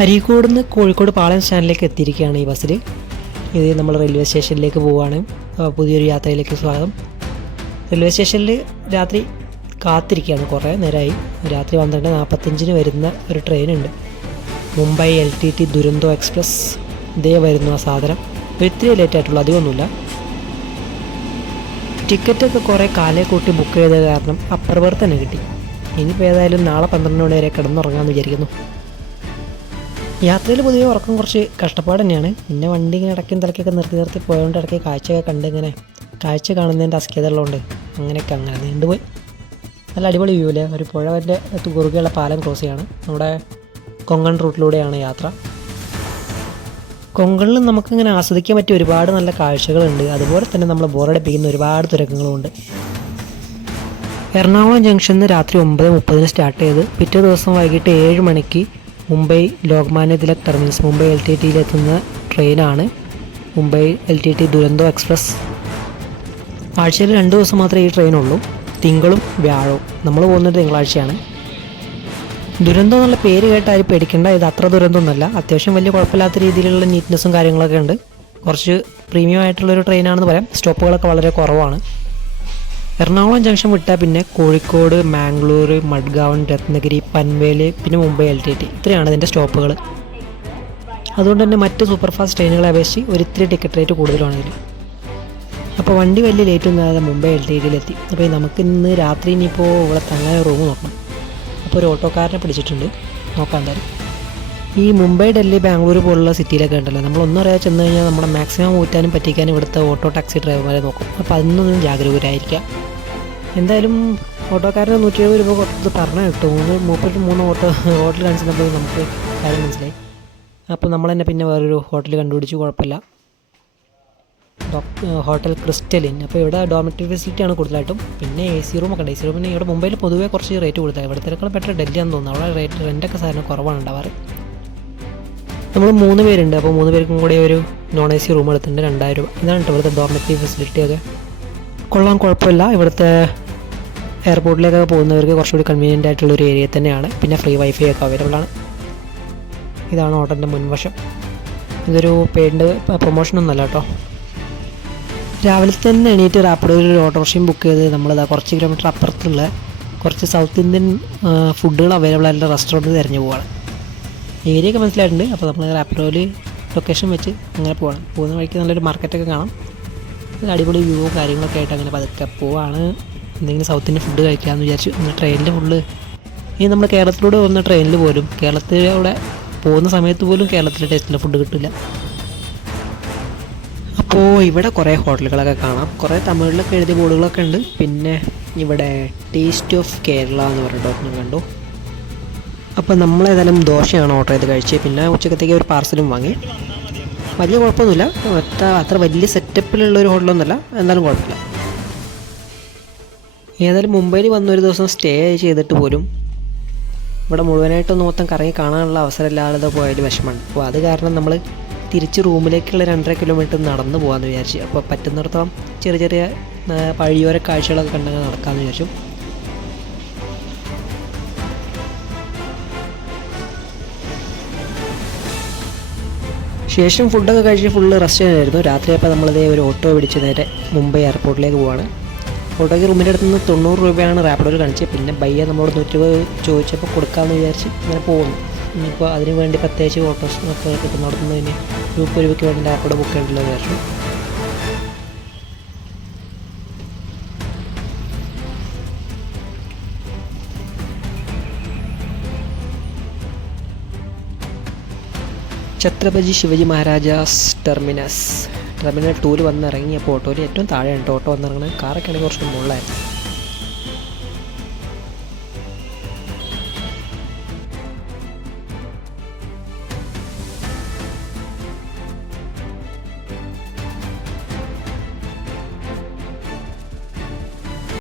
അരീക്കോട് നിന്ന് കോഴിക്കോട് പാളയം സ്റ്റാൻഡിലേക്ക് എത്തിയിരിക്കുകയാണ് ഈ ബസ്സിൽ. ഇത് നമ്മൾ റെയിൽവേ സ്റ്റേഷനിലേക്ക് പോവുകയാണ്. പുതിയൊരു യാത്രയിലേക്ക് സ്വാഗതം. റെയിൽവേ സ്റ്റേഷനിൽ രാത്രി കാത്തിരിക്കുകയാണ്, കുറേ നേരമായി. രാത്രി 12:45 വരുന്ന ഒരു ട്രെയിനുണ്ട്, മുംബൈ LTT ദുരന്തോ എക്സ്പ്രസ്. ഇതേ വരുന്നു ആ സാധനം. ഇത്തിരി ലേറ്റ് ആയിട്ടുള്ളൂ, അധികമൊന്നുമില്ല. ടിക്കറ്റൊക്കെ കുറേ കാലേ കൂട്ടി ബുക്ക് ചെയ്തത് കാരണം അപ്പർ ബർത്ത് തന്നെ കിട്ടി. ഇനിയിപ്പോൾ ഏതായാലും നാളെ 12 മണി വരെ കിടന്നുറങ്ങാമെന്ന് വിചാരിക്കുന്നു. യാത്രയിൽ പൊതുവെ ഉറക്കം കുറച്ച് കഷ്ടപ്പാട് തന്നെയാണ്. പിന്നെ വണ്ടി ഇങ്ങനെ ഇടയ്ക്കും തിരക്കൊക്കെ നിർത്തി പോയതുകൊണ്ട് ഇടയ്ക്ക് കാഴ്ചയൊക്കെ കണ്ട് ഇങ്ങനെ കാഴ്ച കാണുന്നതിൻ്റെ അസ്കിതകളുണ്ട്. അങ്ങനെയൊക്കെ അങ്ങനെ നീണ്ടുപോയി. നല്ല അടിപൊളി വ്യൂ അല്ലേ. ഒരു പുഴവൻ്റെ കുറുകെയുള്ള പാലം ക്രോസ് ചെയ്യാണ്. നമ്മുടെ കൊങ്കൺ റൂട്ടിലൂടെയാണ് യാത്ര. കൊങ്കണിൽ നമുക്കിങ്ങനെ ആസ്വദിക്കാൻ പറ്റിയ ഒരുപാട് നല്ല കാഴ്ചകളുണ്ട്. അതുപോലെ തന്നെ നമ്മൾ ബോറടിപ്പിക്കുന്ന ഒരുപാട് തുരങ്കങ്ങളുമുണ്ട്. എറണാകുളം ജംഗ്ഷനിൽ രാത്രി 9:30 സ്റ്റാർട്ട് ചെയ്ത് പിറ്റേ ദിവസം വൈകിട്ട് 7 മണിക്ക് മുംബൈ ലോക്മാന്യ തിലക് ടെർമിനസ് മുംബൈ LTTയിലെത്തുന്ന ട്രെയിനാണ് മുംബൈ LTT ദുരന്തോ എക്സ്പ്രസ്. ആഴ്ചയിൽ 2 ദിവസം മാത്രമേ ഈ ട്രെയിനുള്ളൂ, തിങ്കളും വ്യാഴവും. നമ്മൾ പോകുന്നത് തിങ്കളാഴ്ചയാണ്. ദുരന്തം എന്നുള്ള പേര് കേട്ടാൽ പേടിക്കേണ്ട, ഇത് അത്ര ദുരന്തമൊന്നുമല്ല. അത്യാവശ്യം വലിയ കുഴപ്പമില്ലാത്ത രീതിയിലുള്ള നീറ്റ്നെസ്സും കാര്യങ്ങളൊക്കെ ഉണ്ട്. കുറച്ച് പ്രീമിയം ആയിട്ടുള്ളൊരു ട്രെയിനാണെന്ന് പറയാം. സ്റ്റോപ്പുകളൊക്കെ വളരെ കുറവാണ്. എറണാകുളം ജംഗ്ഷൻ വിട്ടാൽ പിന്നെ കോഴിക്കോട്, മാംഗ്ലൂർ, മഡ്ഗാവൺ, രത്നഗിരി, പൻവേൽ, പിന്നെ മുംബൈ LTT, ഇത്രയാണ് ഇതിൻ്റെ സ്റ്റോപ്പുകൾ. അതുകൊണ്ട് തന്നെ മറ്റ് സൂപ്പർ ഫാസ്റ്റ് ട്രെയിനുകളെ അപേക്ഷിച്ച് ഒരിത്തിരി ടിക്കറ്റ് റേറ്റ് കൂടുതലാണ് ഇതിൽ. അപ്പോൾ വണ്ടി വലിയ ലേറ്റ് ഒന്നും മുംബൈ LTTയിലെത്തി. അപ്പോൾ നമുക്ക് ഇന്ന് രാത്രി ഇനിയിപ്പോൾ ഇവിടെ തങ്ങാൻ റൂം നോക്കണം. അപ്പോൾ ഒരു ഓട്ടോക്കാരനെ പിടിച്ചിട്ടുണ്ട്, നോക്കാം എന്തായാലും. ഈ മുംബൈ, ഡൽഹി, ബാംഗ്ലൂർ പോലുള്ള സിറ്റിയിലൊക്കെ ഉണ്ടല്ലോ, നമ്മളൊന്നും അറിയാതെ ചെന്ന് കഴിഞ്ഞാൽ നമ്മുടെ മാക്സിമം ഊറ്റാനും പറ്റിക്കാനും ഇവിടുത്തെ ഓട്ടോ ടാക്സി ഡ്രൈവർമാരെ നോക്കും. അപ്പോൾ അതിനൊന്നും ജാഗരൂകരായിരിക്കാം. എന്തായാലും ഓട്ടോക്കാരന് 170 രൂപ കൊടുത്ത് പറഞ്ഞു കിട്ടും. 3 ഹോട്ടൽ കാണിച്ചപ്പോൾ നമുക്ക് കാര്യം മനസ്സിലായി. അപ്പോൾ നമ്മൾ തന്നെ പിന്നെ വേറൊരു ഹോട്ടൽ കണ്ടുപിടിച്ചു, കുഴപ്പമില്ല. Hotel crystalline. അപ്പോൾ ഇവിടെ ഡോമിറ്ററി ഫെസിലിറ്റിയാണ് കൂടുതലായിട്ടും. പിന്നെ AC റൂമൊക്കെ ഉണ്ട്. AC റൂമിന് ഇവിടെ മുംബൈയിൽ പൊതുവേ കുറച്ച് റേറ്റ് കൂടുതലാണ്. ഇവിടത്തേക്കാളും ബെറ്റർ ഡൽഹിയാണെന്ന് തോന്നുന്നു. അവിടെ റെൻ്റൊക്കെ സാധനം കുറവാണ് ഉണ്ടാവാറ്. നമ്മൾ 3 പേരുണ്ട്. അപ്പോൾ 3 പേർക്കും കൂടി ഒരു നോൺ AC റൂം എടുത്തിട്ടുണ്ട്, 2000 രൂപ. ഇതാണ് കേട്ടോ ഇവിടുത്തെ ഡോമിറ്ററി ഫെസിലിറ്റിയൊക്കെ. കൊള്ളാൻ, കുഴപ്പമില്ല. ഇവിടുത്തെ എയർപോർട്ടിലേക്കൊക്കെ പോകുന്നവർക്ക് കുറച്ചുകൂടി കൺവീനിയൻ്റ് ആയിട്ടുള്ളൊരു ഏരിയ തന്നെയാണ്. പിന്നെ ഫ്രീ വൈഫൈ ഒക്കെ അവൈലബിൾ ആണ്. ഇതാണ് ഹോട്ടലിൻ്റെ മുൻവശം. ഇതൊരു പെയ്ഡ് പ്രൊമോഷനൊന്നുമല്ല കേട്ടോ. രാവിലെ തന്നെ എണീറ്റ് റാപ്പിഡോയിൽ ഒരു ഓട്ടോറിക്ഷയും ബുക്ക് ചെയ്ത് നമ്മളിതാ കുറച്ച് കിലോമീറ്റർ അപ്പുറത്തുള്ള കുറച്ച് സൗത്ത് ഇന്ത്യൻ ഫുഡുകൾ അവൈലബിൾ ആയിട്ടുള്ള റെസ്റ്റോറൻറ്റ് തിരഞ്ഞു പോവാണ്. ഏരിയയൊക്കെ മനസ്സിലായിട്ടുണ്ട്. അപ്പോൾ നമ്മൾ റാപ്പിഡോയിൽ ലൊക്കേഷൻ വെച്ച് അങ്ങനെ പോവാണ്. പോകുന്ന വഴിക്ക് നല്ലൊരു മാർക്കറ്റൊക്കെ കാണാം. ഒരു അടിപൊളി വ്യൂ കാര്യങ്ങളൊക്കെ ആയിട്ട് അങ്ങനെ പതുക്കെ പോവാണ്. എന്തെങ്കിലും സൗത്ത് ഇന്ത്യൻ ഫുഡ് കഴിക്കാമെന്ന് വിചാരിച്ചു. ഇന്ന് ട്രെയിനിൽ ഫുള്ള് ഈ നമ്മൾ കേരളത്തിലൂടെ പോകുന്ന ട്രെയിനിൽ പോലും കേരളത്തിലൂടെ പോകുന്ന സമയത്ത് പോലും കേരളത്തിലെ ടേസ്റ്റിലെ ഫുഡ് കിട്ടില്ല. അപ്പോൾ ഇവിടെ കുറേ ഹോട്ടലുകളൊക്കെ കാണാം. കുറേ തമിഴിലൊക്കെ എഴുതിയ ബോർഡുകളൊക്കെ ഉണ്ട്. പിന്നെ ഇവിടെ ടേസ്റ്റ് ഓഫ് കേരള എന്ന് പറഞ്ഞ ഡോക്ടറിനെ കണ്ടു. അപ്പോൾ നമ്മളേതായാലും ദോശയാണ് ഓർഡർ ചെയ്ത് കഴിച്ച്. പിന്നെ ഉച്ചക്കത്തേക്ക് ഒരു പാർസലും വാങ്ങി. വലിയ കുഴപ്പമൊന്നുമില്ല, അത്ര വലിയ സെറ്റപ്പിലുള്ളൊരു ഹോട്ടലൊന്നുമല്ല, എന്നാലും കുഴപ്പമില്ല. ഏതായാലും മുംബൈയിൽ വന്നൊരു ദിവസം സ്റ്റേ ചെയ്തിട്ട് പോലും ഇവിടെ മുഴുവനായിട്ടൊന്ന് മൊത്തം കറങ്ങി കാണാനുള്ള അവസരം ഇല്ലാതെ പോയാലും വിഷമമാണ്. അപ്പോൾ അത് കാരണം നമ്മൾ തിരിച്ച് റൂമിലേക്കുള്ള 2.5 കിലോമീറ്റർ നടന്ന് പോകാമെന്ന് വിചാരിച്ചു. അപ്പോൾ പറ്റുന്നിടത്തോളം ചെറിയ ചെറിയ വഴിയോര കാഴ്ചകളൊക്കെ കണ്ടങ്ങനെ നടക്കാമെന്ന് വിചാരിച്ചു. ശേഷം ഫുഡൊക്കെ കഴിച്ച് ഫുള്ള് റെസ്റ്റ് ആയിരുന്നു. രാത്രിയപ്പോൾ നമ്മളിതേ ഒരു ഓട്ടോ പിടിച്ച് നേരെ മുംബൈ എയർപോർട്ടിലേക്ക് പോവാണ്. ഓട്ടോയ്ക്ക് റൂമിൻ്റെ അടുത്ത് നിന്ന് 90 രൂപയാണ് റാപ്പിഡോയിൽ കാണിച്ചത്. പിന്നെ ബയ്യ നമ്മളോട് 120 ചോദിച്ചപ്പോൾ കൊടുക്കാമെന്ന് വിചാരിച്ച് ഇങ്ങനെ പോകുന്നു. ഇനിയിപ്പോൾ അതിന് വേണ്ടി പ്രത്യേകിച്ച് ഓട്ടോസ് ഒക്കെ കിട്ടുന്നിടത്തുനിന്ന് തന്നെ ഗ്രൂപ്പ് രൂപയ്ക്ക് വേണ്ടി റാപ്പിഡോ ബുക്ക് ചെയ്യണ്ടല്ലോ വിചാരിച്ചു. ഛത്രപതി ശിവജി മഹാരാജാസ് ടെർമിനൽ 2 വന്നിറങ്ങി. അപ്പോൾ ഓട്ടോയിൽ ഏറ്റവും താഴെയാണ് ഓട്ടോ വന്നിറങ്ങുന്നത്. കാറൊക്കെ ആണെങ്കിൽ കുറച്ച് മുകളിലായിരുന്നു.